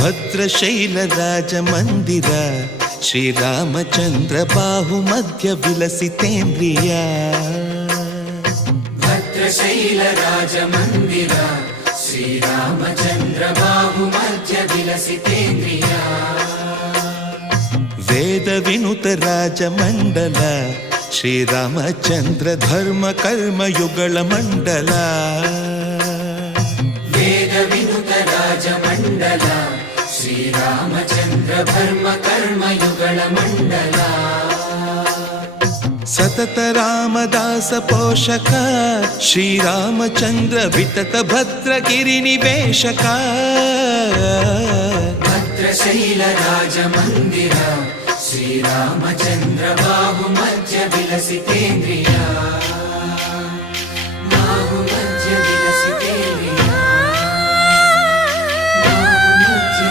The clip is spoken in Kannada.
ಭದ್ರಶೈಲ ರಾಜ ಮಂದಿರ ಶ್ರೀರಾಮಚಂದ್ರ ಬಾಹು ಮಧ್ಯ ವಿಲಸಿತೇಂದ್ರಿಯ. ಭದ್ರಶೈಲ ರಾಜ ಮಂದಿರ ಶ್ರೀರಾಮಚಂದ್ರ ಬಾಹು ಮಧ್ಯ ವಿಲಸಿತೇಂದ್ರಿಯ. ವೇದ ವಿನುತ ರಾಜ ಮಂಡಲ ಶ್ರೀರಾಮಚಂದ್ರ ಧರ್ಮ ಕರ್ಮ ಯುಗಳ ಮಂಡಲ. ವೇದ ವಿನುತ ರಾಜ ಮಂಡಲ ಶ್ರೀರಾಮಚಂದ್ರ ಧರ್ಮ ಕರ್ಮ ಯುಗಳ ಮಂಡಲ. ಸತತ ರಾಮದಾಸ ಪೋಷಕ ಶ್ರೀರಾಮಚಂದ್ರ ವಿತತ ಭದ್ರಗಿರಿ ನಿವೇಶಕ. ಭದ್ರಶೈಲ ರಾಜ ಮಂದಿರ ಶ್ರೀರಾಮಚಂದ್ರ ಬಾಹು ಮಧ್ಯ ವಿಲಸಿತೇಂದ್ರಿಯ.